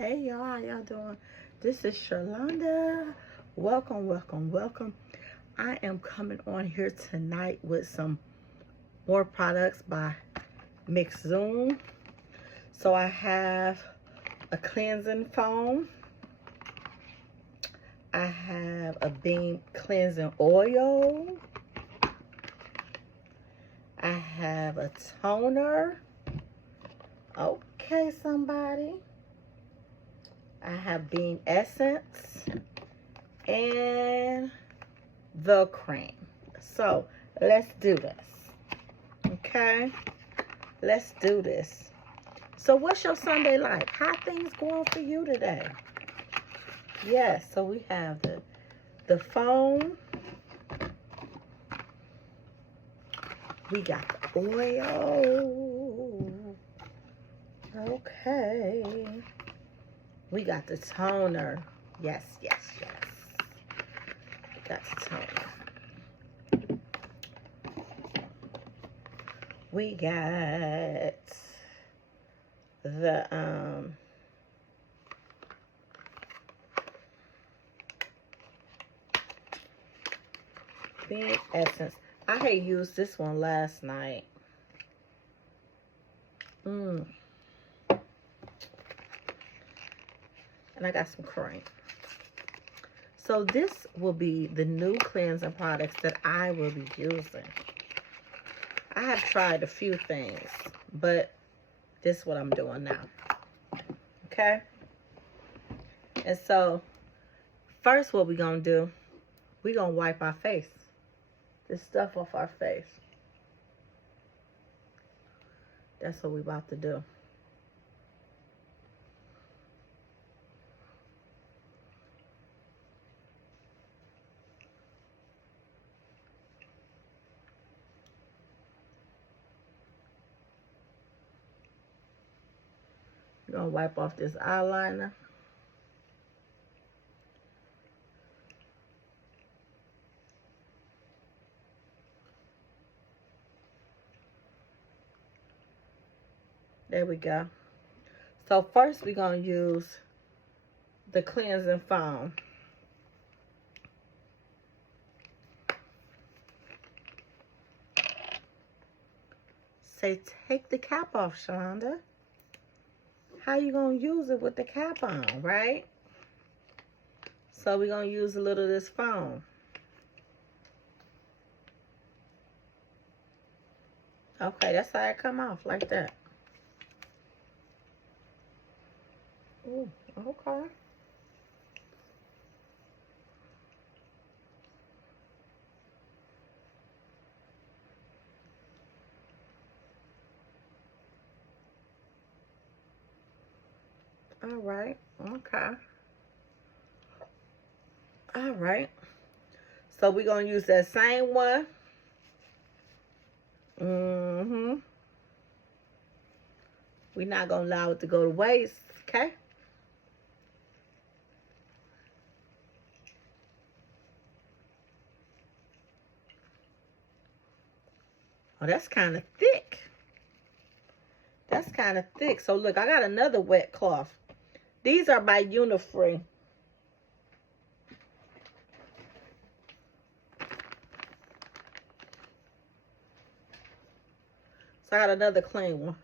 Hey y'all, how y'all doing? This is Sherlonda. Welcome, welcome, welcome. I am coming on here tonight with some more products by Mixsoon. So I have a cleansing foam. I have a beam cleansing oil. I have a toner. Okay, somebody. I have bean essence and the cream. So let's do this. Okay, let's do this. So what's your Sunday like? How things going for you today? Yes, so we have the foam. We got the oil. Okay. We got the toner. Yes, yes, yes. We got the toner. We got the bean essence. I had used this one last night. And I got some cream. So this will be the new cleansing products that I will be using. I have tried a few things, but this is what I'm doing now. Okay? And so, first what we're going to do, we're going to wipe our face. This stuff off our face. That's what we're about to do. We're going to wipe off this eyeliner. There we go. So first we're going to use the cleansing foam. Say, take the cap off, Shonda. How you going to use it with the cap on, right? So we're going to use a little of this foam. Okay, that's how it come off, like that. Ooh, okay. All right, okay. All right. So we're going to use that same one. We're not going to allow it to go to waste, okay? Oh, that's kind of thick. That's kind of thick. So look, I got another wet cloth. These are by Unifree. So I got another clean one.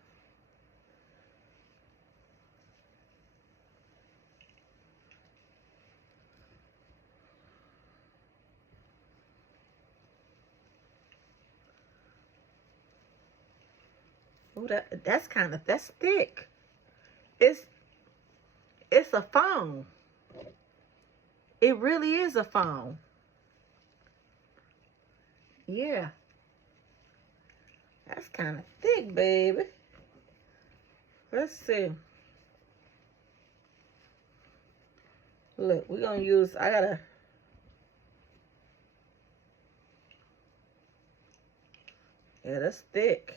Oh, that's thick. It's a foam. It really is a foam. Yeah. That's kind of thick, baby. Let's see. Look, we're going to use, yeah, that's thick.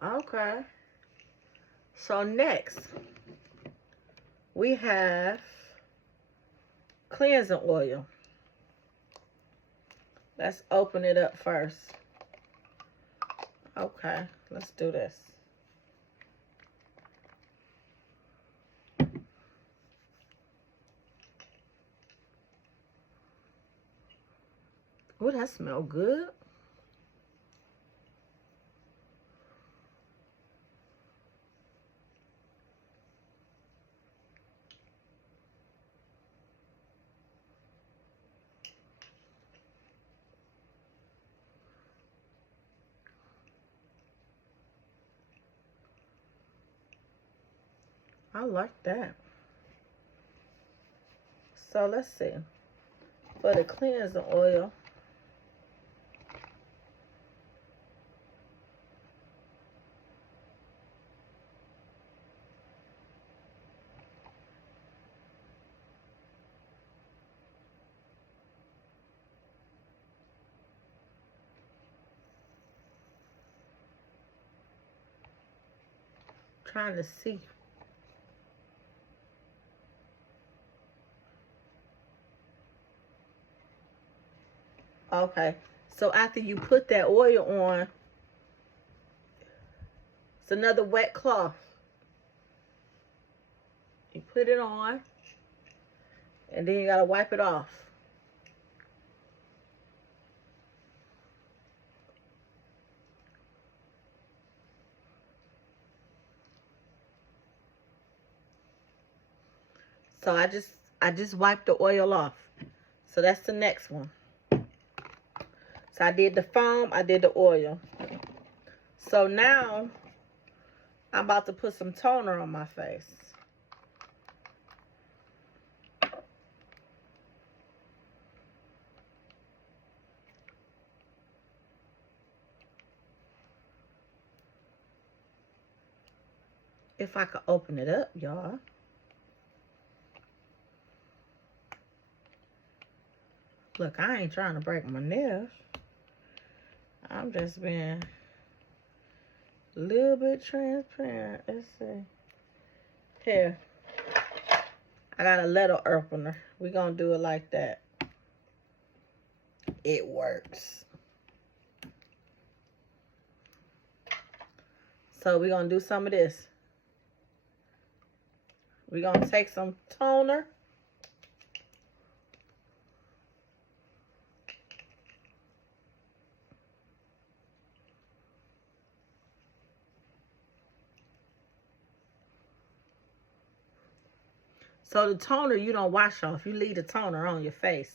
Okay. So next, we have cleansing oil. Let's open it up first. Okay, let's do this. Oh, that smells good. I like that. So let's see. For the cleansing oil, trying to see. Okay, so after you put that oil on, it's another wet cloth. You put it on, and then you gotta wipe it off. So I just wiped the oil off. So that's the next one. So I did the foam, I did the oil. So now I'm about to put some toner on my face. If I could open it up, y'all. Look, I ain't trying to break my nails. I'm just being a little bit transparent. Let's see. Here. I got a letter opener. We're going to do it like that. It works. So we're going to do some of this. We're going to take some toner. So the toner, you don't wash off. You leave the toner on your face.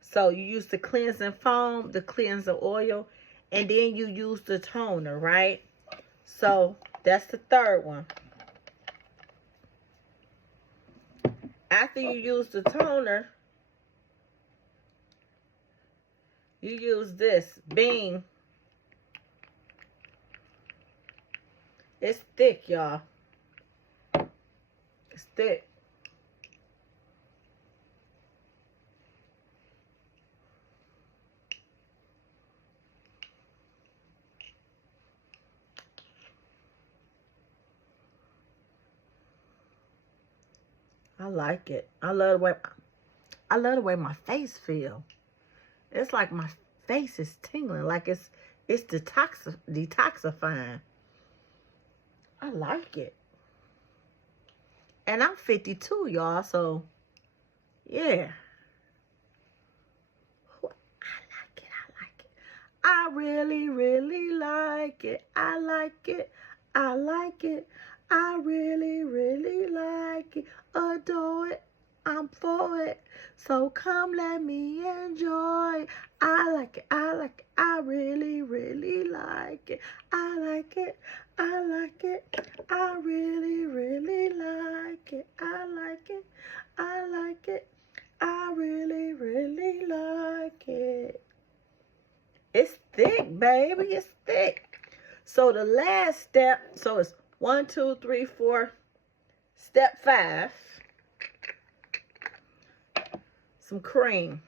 So you use the cleansing foam, the cleansing oil, and then you use the toner, right? So that's the third one. After you use the toner, you use this Bean. It's thick, y'all. It's thick. I like it. I love the way my face feel. It's like my face is tingling, like it's detoxifying. I like it. And I'm 52, y'all, so yeah. I like it. I like it. I really, really like it. I like it. I like it. I really, really like it. Adore it. I'm for it. So come let me enjoy. I like it. I like it. I really, really like it. I like it. I like it. I really, really like it. I like it. I like it. I really, really like it. It's thick, baby. It's thick. So the last step, so it's 1, 2, 3, 4. Step 5. Some cream.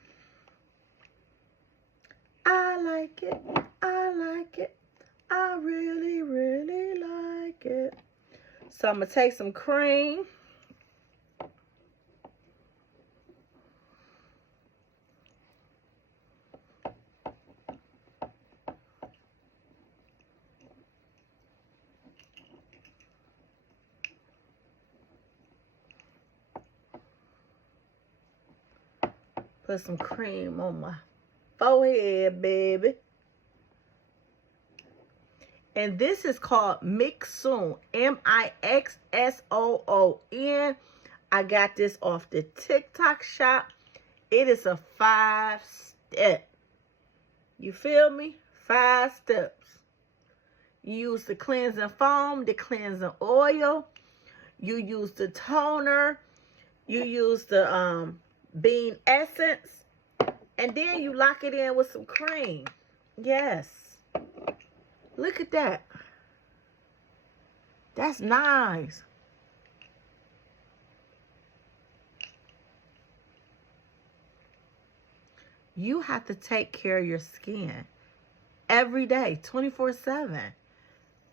I like it. I like it. I really, really like it. So I'm going to take some cream. Put some cream on my forehead, baby. And this is called Mixsoon. Mixsoon. I got this off the TikTok shop. It is a 5-step. You feel me? 5 steps. You use the cleansing foam, the cleansing oil. You use the toner. You use the bean essence. And then you lock it in with some cream. Yes. Look at that. That's nice. You have to take care of your skin every day, 24/7.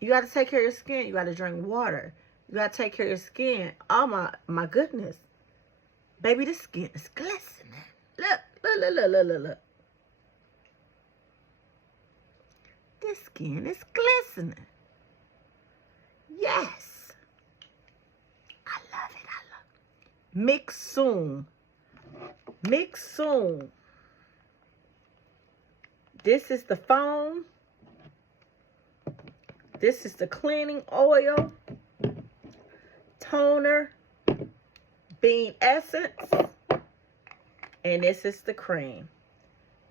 You got to take care of your skin. You got to drink water. You got to take care of your skin. Oh, my goodness. Baby, this skin is glistening. Look, look, look, look, look, look, look. This skin is glistening. Yes. I love it. I love it. Mixsoon. Mixsoon. This is the foam. This is the cleaning oil, toner, bean essence, and this is the cream.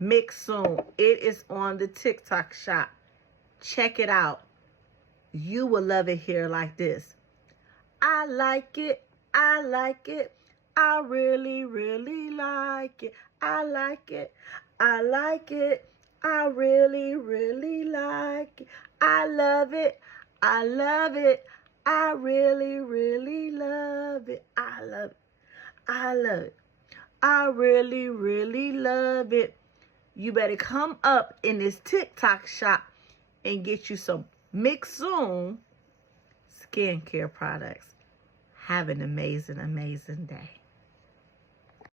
Mixsoon. It is on the TikTok shop. Check it out. You will love it here like this. I like it. I like it. I really, really like it. I like it. I like it. I really, really like it. I love it. I love it. I really, really love it. I love it. I love it. I really, really love it. You better come up in this TikTok shop and get you some Mixsoon skincare products. Have an amazing, amazing day.